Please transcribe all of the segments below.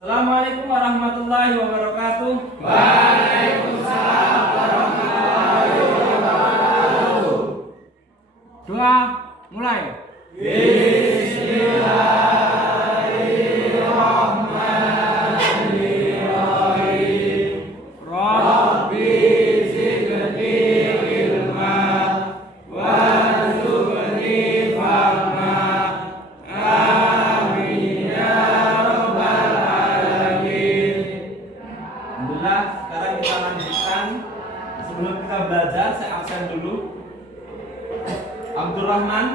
Assalamualaikum warahmatullahi wabarakatuh. Waalaikumsalam warahmatullahi wabarakatuh. Doa mulai. Bismillahirrahmanirrahim. Rabbi zidni ilma warzuqni fahma. Amin ya rabbal alamin. Alhamdulillah, sekarang kita lanjutkan. Sebelum kita belajar, saya absen dulu. Abdurrahman,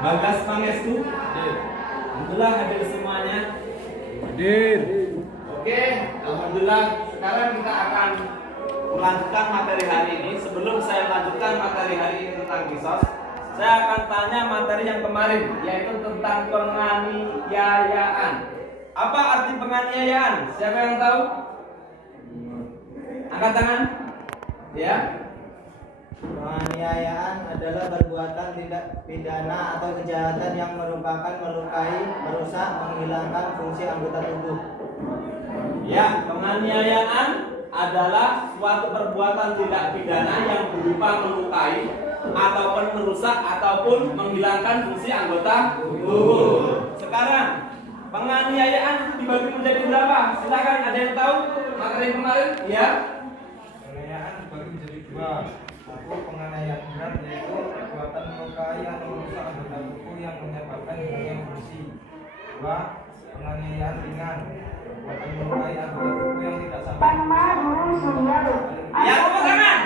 Bagas Pangestu, alhamdulillah hadir semuanya. Hadir. Oke, alhamdulillah. Sekarang kita akan melanjutkan materi hari ini. Sebelum saya lanjutkan materi hari ini tentang kisos, saya akan tanya materi yang kemarin, yaitu tentang penganiayaan. Apa arti penganiayaan? Siapa yang tahu? Angkat tangan. Ya. Penganiayaan adalah perbuatan tindak pidana atau kejahatan yang merupakan melukai, merusak, menghilangkan fungsi anggota tubuh. Ya, penganiayaan adalah suatu perbuatan tindak pidana yang berupa melukai ataupun merusak ataupun menghilangkan fungsi anggota tubuh. Sekarang, penganiayaan itu dibagi menjadi berapa? Silakan, ada yang tahu materi kemarin? Ya. Penganiayaan dibagi menjadi dua. Satu, penganiayaan berat, yaitu perbuatan melukai atau merusak anggota tubuh yang menyebabkan hilangnya fungsi. Dua, penganiayaan ringan, perbuatan melukai anggota tubuh yang tidak sampai Ya, tepuk tangan.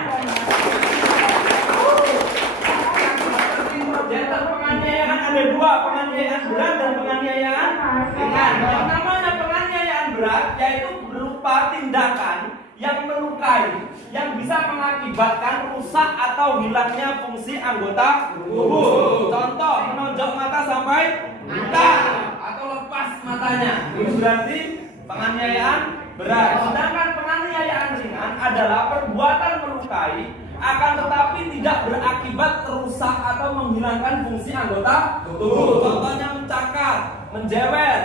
Jantan penganiayaan ada dua, penganiayaan berat dan penganiayaan ringan. Yang namanya penganiayaan berat yaitu berupa tindakan yang melukai, yang bisa mengakibatkan rusak atau hilangnya fungsi anggota tubuh. Contoh, menonjok mata sampai buta atau lepas matanya. Itu berarti penganiayaan berat. Sedangkan penganiayaan ringan adalah perbuatan melukai akan tetapi tidak berakibat rusak atau menghilangkan fungsi anggota tubuh. Contohnya mencakar, menjewer,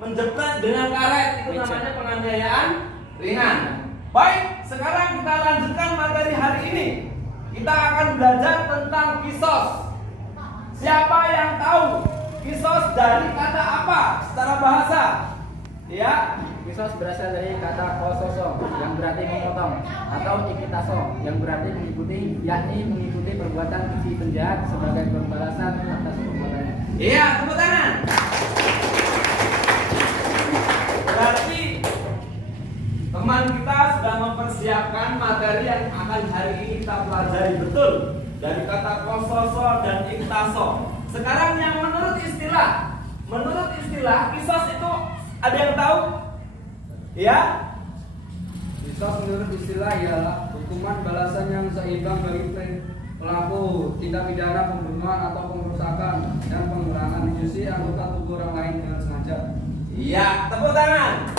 menjepret dengan karet, itu namanya penganiayaan ringan. Baik, sekarang kita lanjutkan materi hari ini. Kita akan belajar tentang kisos. Siapa yang tahu kisos dari kata apa secara bahasa? Ya. Kisos berasal dari kata kososo yang berarti memotong atau ikitaso yang berarti mengikuti, yakni mengikuti perbuatan si penjahat sebagai pembalasan atas perbuatannya. Iya, tepuk tangan. Berarti teman kita sudah mempersiapkan materi yang akan hari ini kita pelajari betul dari kata kososo dan iktaso. Sekarang yang menurut istilah kisos itu ada yang tahu? Ya? Kisos menurut istilah ialah hukuman balasan yang seimbang bagi pelaku tindak pidana pembunuhan atau pengerusakan dan pengurangan fungsi anggota tubuh orang lain dengan sengaja. Iya, tepuk tangan.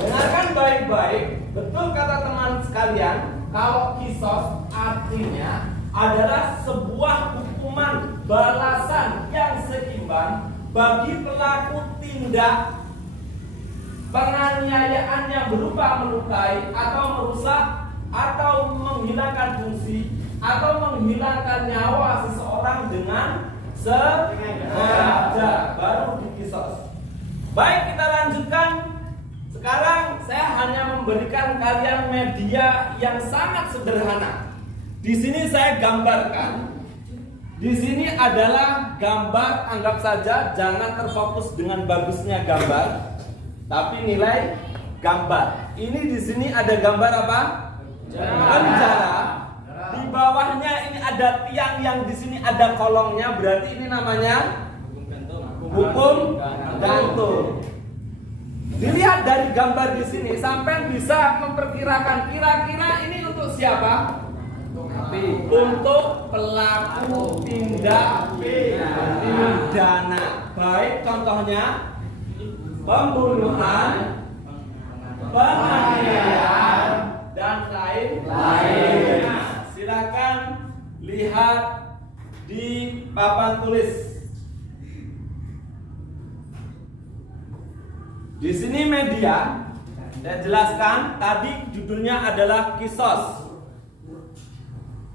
Dengarkan baik-baik, betul kata teman sekalian, kalau kisos artinya adalah sebuah hukuman balasan yang seimbang bagi pelaku tindak penganiayaan yang berupa melukai atau merusak atau menghilangkan fungsi atau menghilangkan nyawa seseorang dengan sengaja, baru dikisos. Baik, kita lanjutkan. Sekarang saya hanya memberikan kalian media yang sangat sederhana. Di sini saya gambarkan. Di sini adalah gambar, anggap saja jangan terfokus dengan bagusnya gambar, tapi nilai gambar. Ini di sini ada gambar apa? Penjara. Di bawahnya ini ada tiang yang di sini ada kolongnya, berarti ini namanya hukum gantung. Dilihat dari gambar di sini, sampai bisa memperkirakan kira-kira ini untuk siapa? Untuk pelaku tindak pidana. Baik, contohnya pembunuhan, penganiayaan, dan lain-lain. Silakan lihat di papan tulis. Di sini media, saya jelaskan tadi judulnya adalah kisos.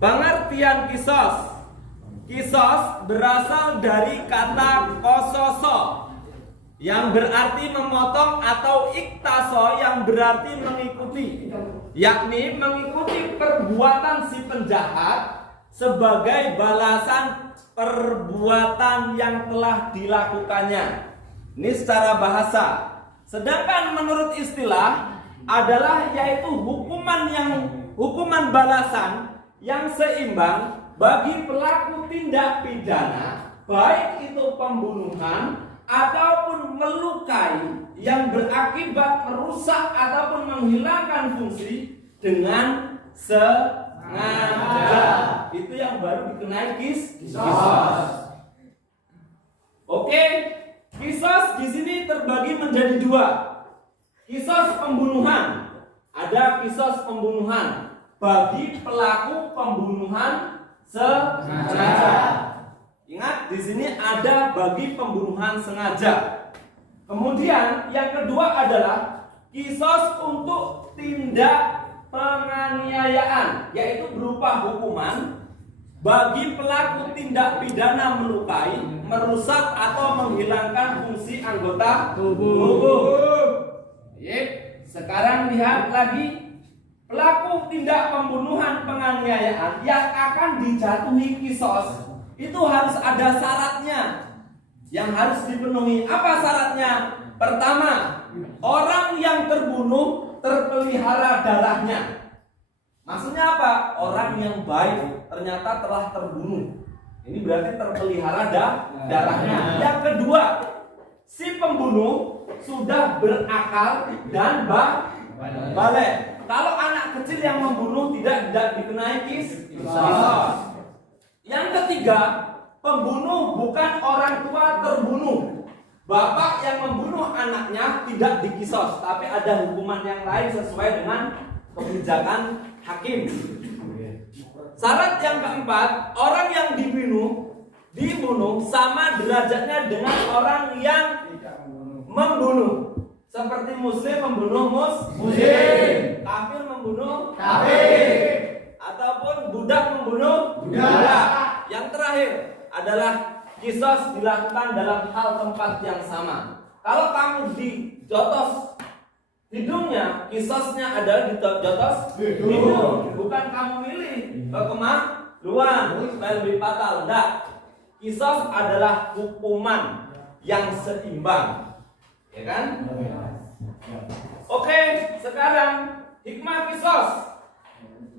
Pengertian kisos. Kisos berasal dari kata kososo yang berarti memotong atau iktaso yang berarti mengikuti, yakni mengikuti perbuatan si penjahat sebagai balasan perbuatan yang telah dilakukannya. Ini secara bahasa. Sedangkan menurut istilah adalah yaitu hukuman balasan yang seimbang bagi pelaku tindak pidana, baik itu pembunuhan ataupun melukai yang berakibat merusak ataupun menghilangkan fungsi dengan sengaja. Itu yang baru dikenai kisos. Oke, kisos di sini terbagi menjadi dua. Kisos pembunuhan. Ada kisos pembunuhan bagi pelaku pembunuhan sengaja. Ingat, di sini ada bagi pembunuhan sengaja. Kemudian yang kedua adalah kisos untuk tindak penganiayaan, yaitu berupa hukuman bagi pelaku tindak pidana melukai, merusak atau menghilangkan fungsi anggota tubuh. Sekarang lihat lagi. Pelaku tindak pembunuhan penganiayaan yang akan dijatuhi kisos itu harus ada syaratnya yang harus dipenuhi. Apa syaratnya? Pertama, orang yang terbunuh terpelihara darahnya. Maksudnya apa? Orang yang baik ternyata telah terbunuh. Ini berarti terpelihara darahnya. Yang kedua, si pembunuh sudah berakal dan balik. Kalau anak kecil yang membunuh tidak dikenai kisos. Yang ketiga, pembunuh bukan orang tua terbunuh. Bapak yang membunuh anaknya tidak dikisos, tapi ada hukuman yang lain sesuai dengan kebijakan hakim. Syarat yang keempat, orang yang dibunuh sama derajatnya dengan orang yang membunuh. Seperti muslim membunuh muslim, kafir membunuh kafir, ataupun budak membunuh budak. Yang terakhir adalah kisos dilakukan dalam hal tempat yang sama. Kalau kamu dijotos hidungnya, kisosnya adalah dijotos hidung, bukan kamu milih ke kemaluan supaya lebih fatal. Tidak, kisos adalah hukuman yang seimbang. Ya kan? Oke, sekarang hikmah kisos.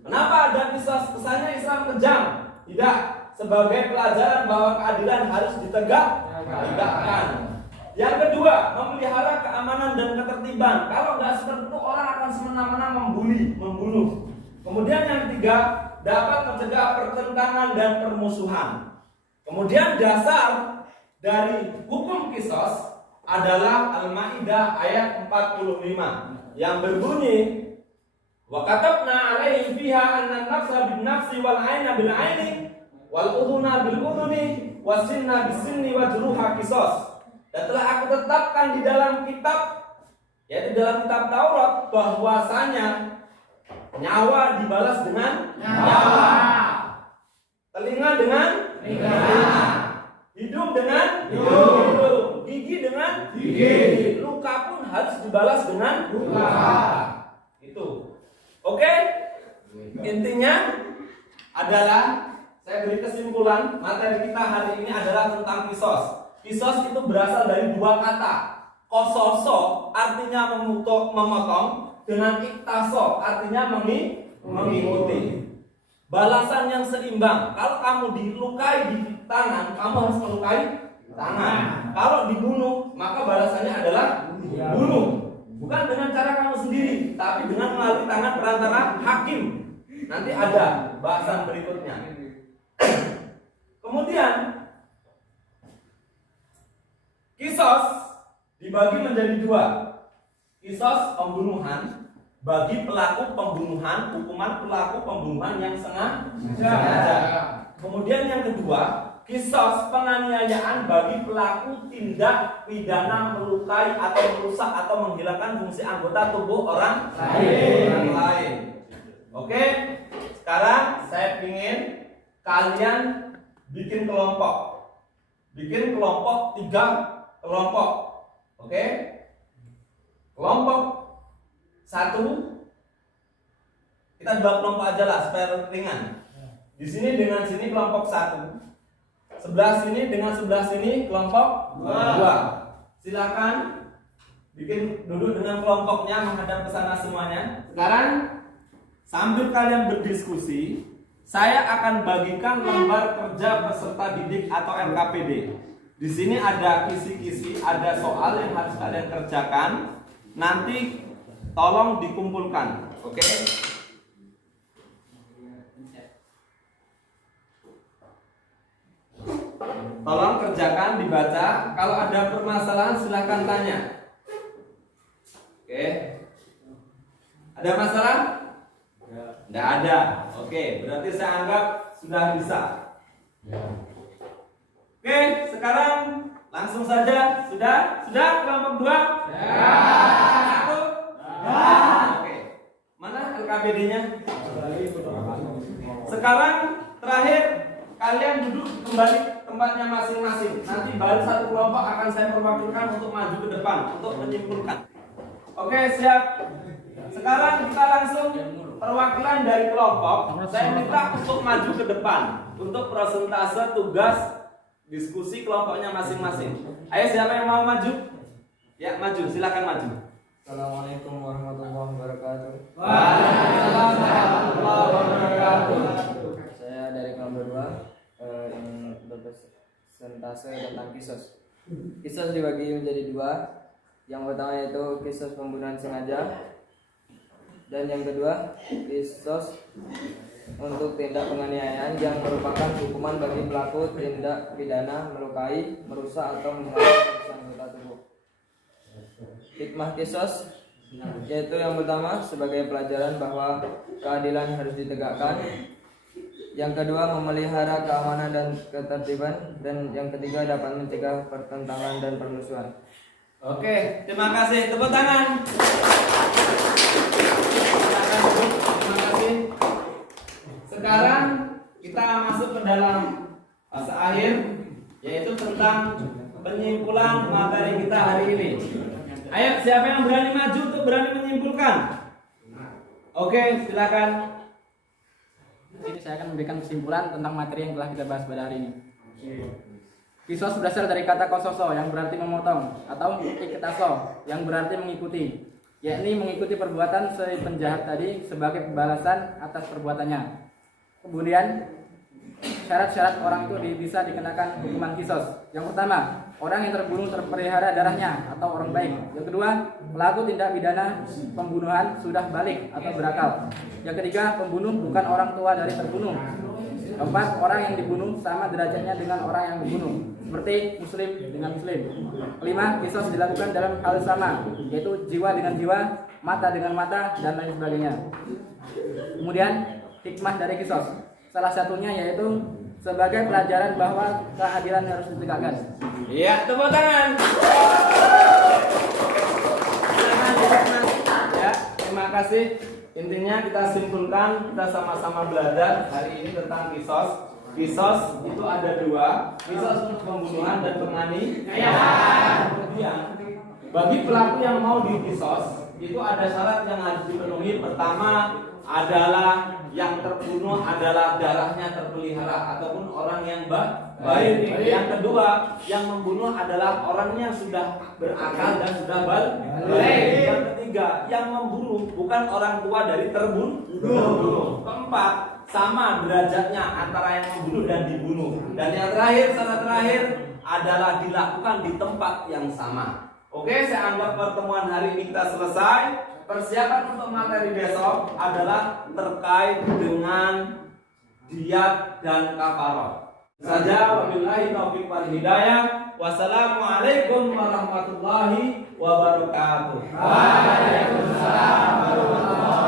Kenapa ada kisos? Kesannya Islam kejam. Tidak, sebagai pelajaran bahwa keadilan harus ditegakkan. Yang kedua, memelihara keamanan dan ketertiban. Kalau nggak seperti itu, orang akan semena-mena membunuh. Kemudian yang ketiga, dapat mencegah pertentangan dan permusuhan. Kemudian dasar dari hukum kisos adalah Al-Maidah ayat 45 yang berbunyi, wa katabna alaihim fiha anna an-nafsa bin-nafsi wal 'aina bil-'aini wal udhuna bil-udhuni was-sinna bis-sinni wa juruha qisas. Dan telah aku tetapkan di dalam kitab, yaitu dalam kitab Taurat, bahwasanya nyawa dibalas dengan nyawa, telinga dengan telinga, hidung dengan hidung, gigi dengan gigi, luka pun harus dibalas dengan luka. Itu. Oke? Intinya adalah saya beri kesimpulan, materi kita hari ini adalah tentang kisos. Kisos itu berasal dari dua kata. Kososo artinya memotong, dengan iktaso artinya mengikuti. Balasan yang seimbang. Kalau kamu dilukai di tangan, kamu harus melukai tangan. Kalau dibunuh, maka balasannya adalah bunuh. Bukan dengan cara kamu sendiri, tapi dengan melalui tangan perantara hakim. Nanti ada bahasan berikutnya. Kemudian kisos dibagi menjadi dua. Kisos pembunuhan bagi pelaku pembunuhan, hukuman pelaku pembunuhan yang sengaja. Kemudian yang kedua, kisos penganiayaan bagi pelaku tindak pidana melukai atau merusak atau menghilangkan fungsi anggota tubuh orang lain. Oke, sekarang saya ingin kalian bikin kelompok. Bikin kelompok 3 kelompok. Oke? Kelompok 1 kita 2 kelompok aja lah supaya ringan. Di sini dengan sini kelompok 1. Sebelah sini dengan sebelah sini kelompok 2. Silakan bikin duduk dengan kelompoknya menghadap ke sana semuanya. Sekarang sambil kalian berdiskusi, saya akan bagikan lembar kerja peserta didik atau LKPD. Di sini ada kisi-kisi, ada soal yang harus kalian kerjakan. Nanti tolong dikumpulkan, oke? Tolong kerjakan, dibaca. Kalau ada permasalahan silahkan tanya. Oke? Ada masalah? Tidak ada. Oke, berarti saya anggap sudah bisa. Oke, sekarang langsung saja. Sudah kelompok 2? Ya. 1? Ya. Oke. Mana LKPD-nya? Sekarang terakhir kalian duduk kembali tempatnya masing-masing. Nanti baru satu kelompok akan saya perwakilan untuk maju ke depan untuk menyimpulkan. Oke, siap. Sekarang kita langsung perwakilan dari kelompok. Saya minta untuk maju ke depan untuk persentase tugas diskusi kelompoknya masing-masing. Ayo, siapa yang mau maju? Ya, maju. Silakan maju. Assalamualaikum warahmatullahi wabarakatuh. Waalaikumsalam warahmatullahi wabarakatuh. Saya dari kelompok 2 yang berpresentase tentang kisos. Kisos dibagi menjadi 2. Yang pertama yaitu kisos pembunuhan sengaja, dan yang kedua kisos untuk tindak penganiayaan yang merupakan hukuman bagi pelaku tindak pidana melukai, merusak atau menghilangkan anggota tubuh. Hikmah kisos yaitu yang pertama sebagai pelajaran bahwa keadilan harus ditegakkan. Yang kedua memelihara keamanan dan ketertiban, dan yang ketiga dapat mencegah pertentangan dan permusuhan. Oke, terima kasih. Tepuk tangan. Terima kasih. Sekarang kita masuk ke dalam fase akhir, yaitu tentang penyimpulan materi kita hari ini. Ayo, siapa yang berani maju untuk berani menyimpulkan? Oke, silakan. Ini saya akan memberikan kesimpulan tentang materi yang telah kita bahas pada hari ini. Kisos berasal dari kata kososo yang berarti memotong, atau iktaso yang berarti mengikuti, yakni mengikuti perbuatan si penjahat tadi sebagai pembalasan atas perbuatannya. Kemudian syarat-syarat orang itu bisa dikenakan hukuman kisos. Yang pertama, orang yang terbunuh terpelihara darahnya atau orang baik. Yang kedua, pelaku tindak pidana pembunuhan sudah balik atau berakal. Yang ketiga, pembunuh bukan orang tua dari terbunuh. Keempat, orang yang dibunuh sama derajatnya dengan orang yang dibunuh, seperti muslim dengan muslim. Kelima, kisos dilakukan dalam hal sama, yaitu jiwa dengan jiwa, mata dengan mata, dan lain sebagainya. Kemudian hikmah dari kisos, salah satunya yaitu sebagai pelajaran bahwa keadilan harus ditegakkan. Iya, tepuk tangan. Ya, terima kasih. Intinya kita simpulkan, kita sama-sama belajar hari ini tentang kisos. Kisos itu ada 2, kisos untuk pembunuhan dan penganiayaan. Kemudian bagi pelaku yang mau dikisos itu ada syarat yang harus dipenuhi. Pertama adalah yang terbunuh adalah darahnya terpelihara ataupun orang yang baik. Yang kedua, yang membunuh adalah orang yang sudah berakal dan sudah balik. Yang ketiga, yang membunuh bukan orang tua dari terbunuh. Keempat, sama derajatnya antara yang membunuh dan dibunuh. Dan yang terakhir, syarat terakhir adalah dilakukan di tempat yang sama. Oke, saya anggap pertemuan hari ini kita selesai. Persiapan untuk materi besok adalah terkait dengan diat dan kafarah. Saja, wabillahi taufiq wal hidayah. Wassalamualaikum warahmatullahi wabarakatuh. Waalaikumsalam warahmatullahi wabarakatuh.